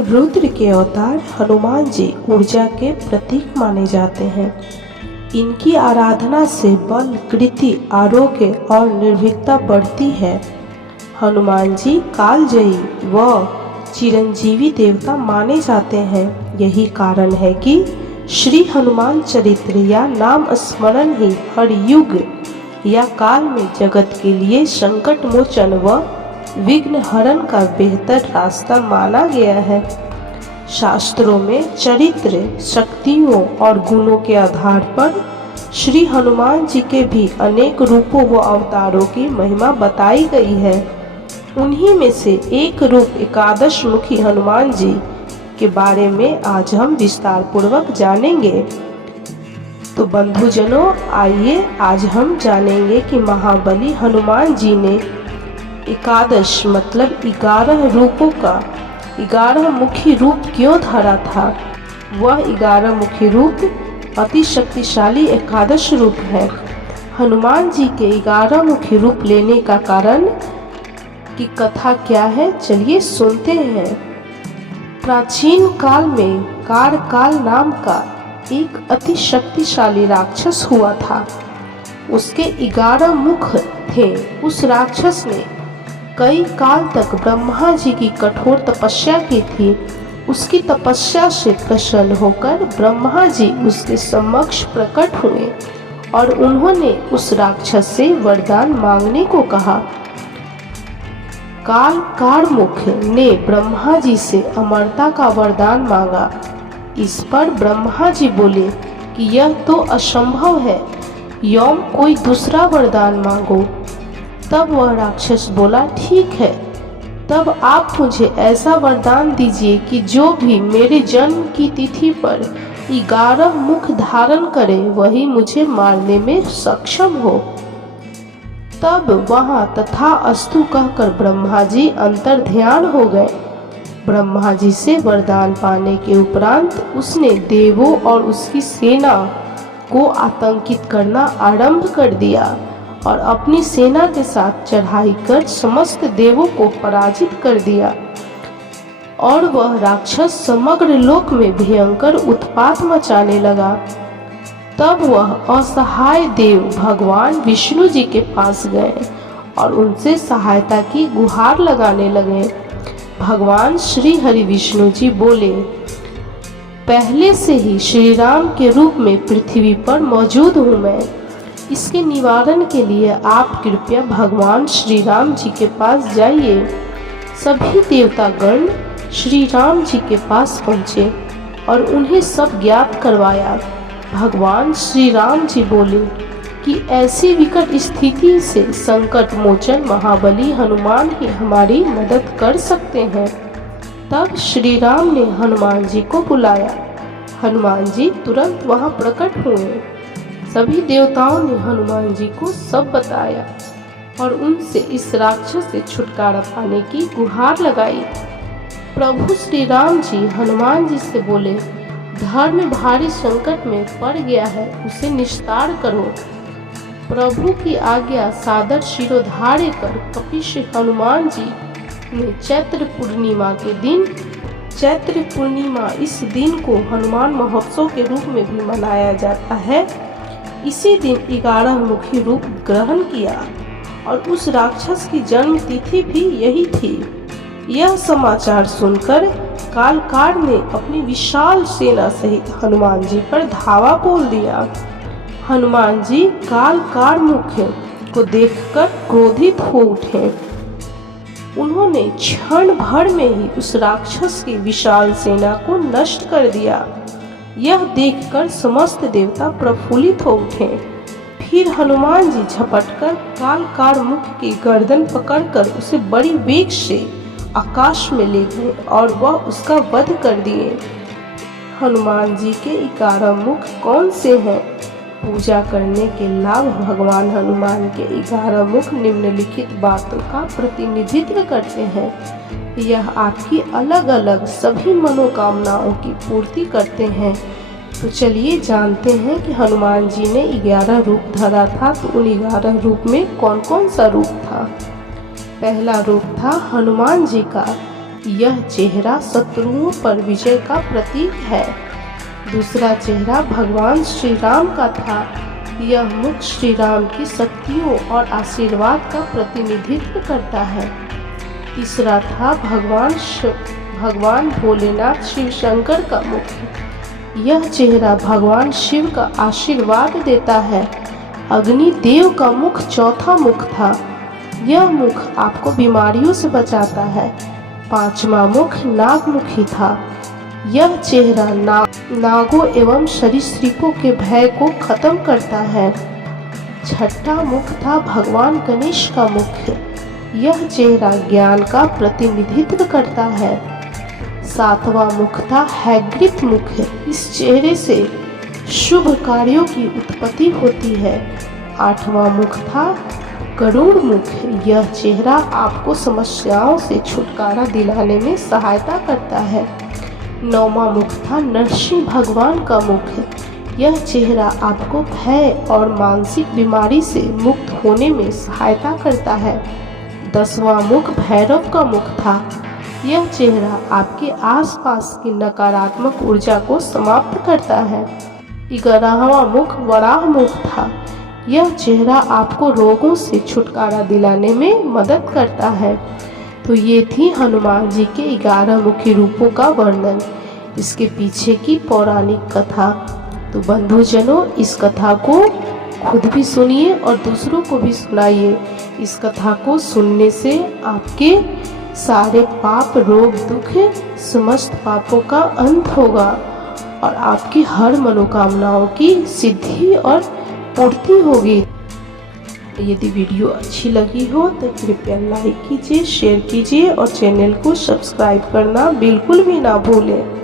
रुद्र के अवतार हनुमान जी ऊर्जा के प्रतीक माने जाते हैं। इनकी आराधना से बल, कृति, आरोग्य और निर्भीकता बढ़ती है। हनुमान जी कालजयी व चिरंजीवी देवता माने जाते हैं। यही कारण है कि श्री हनुमान चरित्र या नाम स्मरण ही हर युग या काल में जगत के लिए संकट मोचन व विघ्न हरण का बेहतर रास्ता माना गया है। शास्त्रों में चरित्र, शक्तियों और गुणों के आधार पर श्री हनुमान जी के भी अनेक रूपों व अवतारों की महिमा बताई गई है। उन्हीं में से एक रूप एकादश मुखी हनुमान जी के बारे में आज हम विस्तार पूर्वक जानेंगे। तो बंधुजनों, आइए आज हम जानेंगे कि महाबली हनुमान जी ने एकादश मतलब 11 रूपों का 11 मुखी रूप क्यों धारा था। वह 11 मुखी रूप अति शक्तिशाली एकादश रूप है। हनुमान जी के 11 मुखी रूप लेने का कारण की कथा क्या है, चलिए सुनते हैं। प्राचीन काल में कारकाल नाम का एक अति शक्तिशाली राक्षस हुआ था। उसके 11 मुख थे। उस राक्षस ने कई काल तक ब्रह्मा जी की कठोर तपस्या की थी। उसकी तपस्या से प्रसन्न होकर ब्रह्मा जी उसके समक्ष प्रकट हुए और उन्होंने उस राक्षस से वरदान मांगने को कहा। काल कारमुख ने ब्रह्मा जी से अमरता का वरदान मांगा। इस पर ब्रह्मा जी बोले कि यह तो असंभव है, यौम कोई दूसरा वरदान मांगो। तब वह राक्षस बोला, ठीक है, तब आप मुझे ऐसा वरदान दीजिए कि जो भी मेरे जन्म की तिथि पर 11 मुख धारण करे वही मुझे मारने में सक्षम हो। तब वहां तथास्तु कहकर ब्रह्मा जी अंतर ध्यान हो गए। ब्रह्मा जी से वरदान पाने के उपरांत उसने देवों और उसकी सेना को आतंकित करना आरंभ कर दिया और अपनी सेना के साथ चढ़ाई कर समस्त देवों को पराजित कर दिया और वह राक्षस समग्र लोक में भयंकर उत्पात मचाने लगा। तब वह असहाय देव भगवान विष्णु जी के पास गए और उनसे सहायता की गुहार लगाने लगे। भगवान श्री हरि विष्णु जी बोले, पहले से ही श्री राम के रूप में पृथ्वी पर मौजूद हूँ मैं। इसके निवारण के लिए आप कृपया भगवान श्री राम जी के पास जाइए। सभी देवतागण श्री राम जी के पास पहुँचे और उन्हें सब ज्ञात करवाया। भगवान श्री राम जी बोले कि ऐसी विकट स्थिति से संकट मोचन महाबली हनुमान ही हमारी मदद कर सकते हैं। तब श्री राम ने हनुमान जी को बुलाया। हनुमान जी तुरंत वहां प्रकट हुए। सभी देवताओं ने हनुमान जी को सब बताया और उनसे इस राक्षस से छुटकारा पाने की गुहार लगाई। प्रभु श्री राम जी हनुमान जी से बोले, धर्म भारी संकट में पड़ गया है, उसे निस्तार करो। प्रभु की आज्ञा सादर शिरोधार्य कर कपिश हनुमान जी ने चैत्र पूर्णिमा के दिन, चैत्र पूर्णिमा इस दिन को हनुमान महोत्सव के रूप में भी मनाया जाता है, इसी दिन 11 मुखी रूप ग्रहण किया और उस राक्षस की जन्म तिथि भी यही थी। यह समाचार सुनकर कालकार ने अपनी विशाल सेना सहित हनुमान जी पर धावा बोल दिया। हनुमान जी कालकार मुख को देखकर क्रोधित हो उठे। उन्होंने क्षण भर में ही उस राक्षस की विशाल सेना को नष्ट कर दिया। यह देखकर समस्त देवता प्रफुल्लित हो उठे। फिर हनुमान जी झपटकर कालकार मुख की गर्दन पकड़कर उसे बड़ी वेग से आकाश में ले गए और वह उसका वध कर दिए। हनुमान जी के 11 मुख कौन से हैं? पूजा करने के लाभ भगवान हनुमान के 11 मुख निम्नलिखित बातों का प्रतिनिधित्व करते हैं। यह आपकी अलग अलग सभी मनोकामनाओं की पूर्ति करते हैं। तो चलिए जानते हैं कि हनुमान जी ने 11 रूप धरा था। तो उन 11 रूप में कौन कौन सा रूप था? पहला रूप था हनुमान जी का यह चेहरा शत्रुओं पर विजय का प्रतीक है। दूसरा चेहरा भगवान श्री राम का था। यह मुख श्री राम की शक्तियों और आशीर्वाद का प्रतिनिधित्व करता है। तीसरा था भगवान भोलेनाथ शिव शंकर का मुख। यह चेहरा भगवान शिव का आशीर्वाद देता है। अग्नि देव का मुख चौथा मुख था। यह मुख आपको बीमारियों से बचाता है। पांचवा मुख नागमुखी था। यह चेहरा नागों एवं सरीसृपों के भय को खत्म करता है। छठा मुख था भगवान गणेश का मुख। यह चेहरा ज्ञान का प्रतिनिधित्व करता है। सातवां मुख था हैग्रीव मुख। इस चेहरे से शुभ कार्यों की उत्पत्ति होती है। आठवां मुख था गरुड़ मुख। यह चेहरा आपको समस्याओं से छुटकारा दिलाने में सहायता करता है। नौवां मुख था नरसिंह भगवान का मुख। यह चेहरा आपको भय और मानसिक बीमारी से मुक्त होने में सहायता करता है। 10वां मुख भैरव का मुख था। यह चेहरा आपके आसपास की नकारात्मक ऊर्जा को समाप्त करता है। 11वां मुख वराह मुख था। यह चेहरा आपको रोगों से छुटकारा दिलाने में मदद करता है। तो ये थी हनुमान जी के 11 मुखी रूपों का वर्णन, इसके पीछे की पौराणिक कथा। तो बंधुजनों, इस कथा को खुद भी सुनिए और दूसरों को भी सुनाइए। इस कथा को सुनने से आपके सारे पाप, रोग, दुख, समस्त पापों का अंत होगा और आपकी हर मनोकामनाओं की सिद्धि और पूर्ति होगी। यदि वीडियो अच्छी लगी हो तो कृपया लाइक कीजिए, शेयर कीजिए और चैनल को सब्सक्राइब करना बिल्कुल भी ना भूलें।